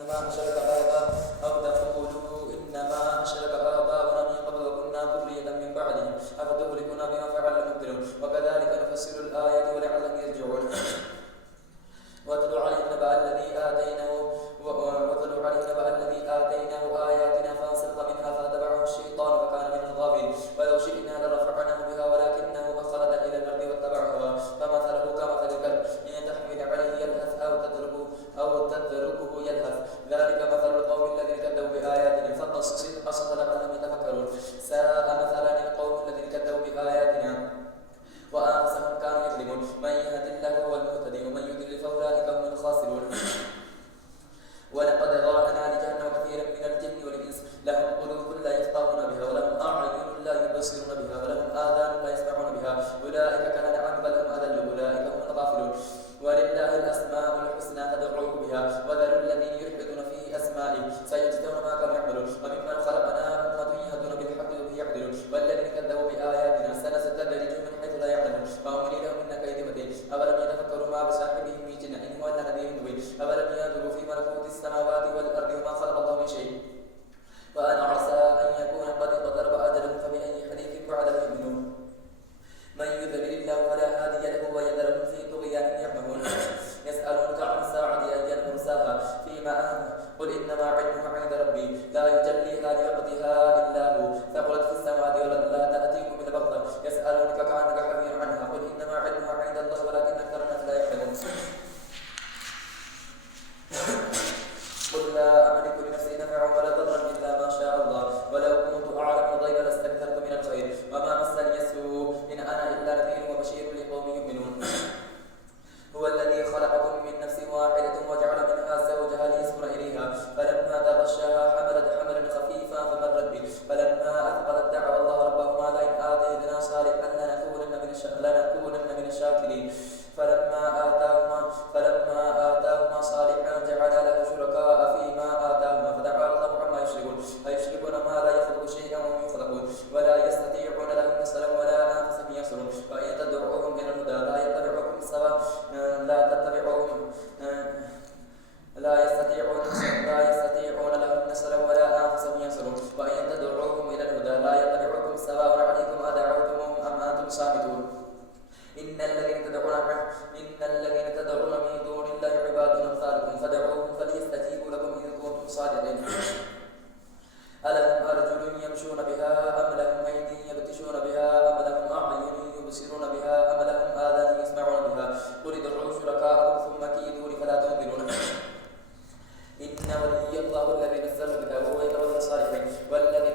إنما أشرك آباؤنا أو تقولوا إنما أشرك آباؤنا من قبل وكنا ذرية من بعدهم أفتهلكنا بما فعل المبطلون وكذلك نفسر الآيات ولعلهم يرجعون واتل عليهم نبأ الذي آتيناه آياتنا فانسلخ منها فاتبعه الشيطان فكان من الغافلين ولو شئنا لرفعناه بها ولكنه أخلد إلى الأرض واتبع هواه فمثله كمثل الكلب إن تحمل عليه يلهث أو تتركه يلهث ذلك مثل القوم الذين كذبوا بآياتنا فقصص القصص لعلهم يتفكرون ساء مثلا القوم الذين كذبوا بآياتنا وأنفسهم كانوا يظلمون من يهد الله هو المهتدي ومن يضلل فأولئك هم الخاسرون ولقد ذرأنا لجهنم كثيرا من الجن والإنس لهم قلوب لا يفقهون بها ولهم أعين لا يبصرون بها ولهم آذان لا يسمعون بها أولئك كالأنعام بل هم أضل أولئك هم الغافلون ولله الأسماء الحسنى فادعوه بها وذروا الذين يلحدون في أسمائه سيجزون ما كانوا يعملون وممن خلقنا أمة يهدون بالحق وبه يعدلون والذين كذبوا بآياتنا سنستدرجهم من حيث لا يعلمون فأملي لهم إن كيدي متين أولم يتفكروا ما بصاحبهم من جنة إن هو إلا نذير مبين أولم ينظروا في ملكوت السماوات والأرض وما خلق الله من شيء وأن عسى أن يكون قد اقترب أجلهم فبأي حديث بعده يؤمنون من يضلل الله فلا هادي له ويذرهم في طغيان يعمهون يسألونك عن الساعة أيان مرساها فيما قل إنما علمها عند ربي لا يجليها لوقتها إلا هو ثقلت في السماوات والأرض لا تأتيكم بالبغتة يسألونك كأنك حفي عنها قل إنما علمها عند الله ولكن أكثر الناس لا يعلمون قل لا أملك لنفسي نفعا ولا ضرا إلا ما شاء الله ولو كنت أعلم الغيب لاستكثرت من الخير وما مسني السوء إن أنا إلا نذير وبشير لقوم يؤمنون هو الذي خلقكم من نفس واحدة وجعل منها زوجها ليسكن إليها فلما تغشاها حملت حملا خفيفا فمرت به فلما أثقلت دعوا الله ربهما لئن آتيتنا صالحا لنكونن من الشاكرين فلما آتاهما صالحا جعل له شركاء فيما آتاهما فتعالى الله عما يشركون أيشركون ما لا يخلق شيئا وهم يخلقون ولا يستطيعون لهم نصرا ولا أنفسهم ينصرون وإن تدعوهم إلى الهدى لا يتبعكم سواء لا يستطيعون لهم نصرا ولا أنفسهم ينصرون وإن تدعوهم إلى الهدى لا يتبعكم سواء عليكم أدعوتموهم أم أنتم صامتون إن الذين تدعون من دون الله عباد أمثالكم فدعوهم فليستجيبوا لكم إن كنتم صادقين ألهم أرجل يمشون بها أم لهم أيدي يبطشون بها أم لهم أعين يبصرون بها أم لهم آذان يسمعون بها قل ادعوا شركاءكم ثم كيدوني فلا تنظرون إن ولي الله الذي نزل الكتاب وهو يتولى الصالحين والذي